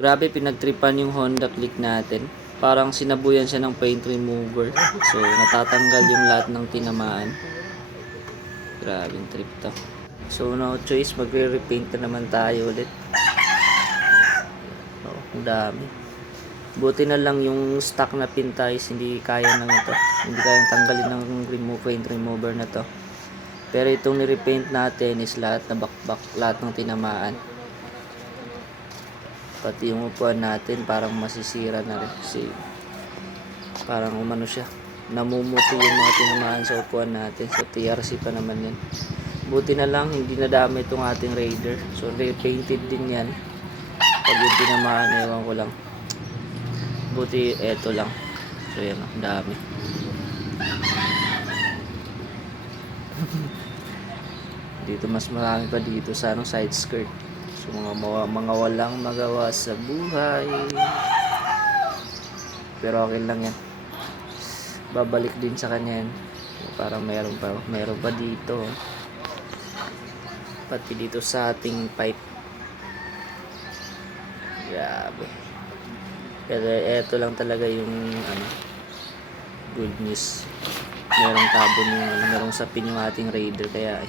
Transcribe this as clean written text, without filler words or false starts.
Grabe, pinagtripan yung Honda Click natin. Parang sinabuyan siya ng paint remover. So, natatanggal yung lahat ng tinamaan. Grabe yung trip to. So, no choice, magre-repaint na naman tayo ulit. Oh, ang dami. Buti na lang yung stock na pintais, hindi kaya nang ito. Hindi kayang tanggalin ng paint remover na to. Pero itong ni-repaint natin is lahat na bakbak, lahat ng tinamaan. Pati yung upuan natin parang masisira na rin kasi parang umano siya, namumuti yung mga tinamaan sa upuan natin. So TRC pa naman yan. Buti na lang hindi nadami itong ating Raider, so repainted din yan. Pag yung tinamaan, ewan ko lang, buti eto lang. So yan, ang dami. Dito mas marami pa dito sa side skirt. So mga walang magawa sa buhay. Pero okay lang yan. Babalik din sa kanya yan. Para meron pa dito. Pati dito sa ating pipe. Grabe. Pero eto lang talaga yung good news. Merong tabon yung merong sapin yung ating Raider, kaya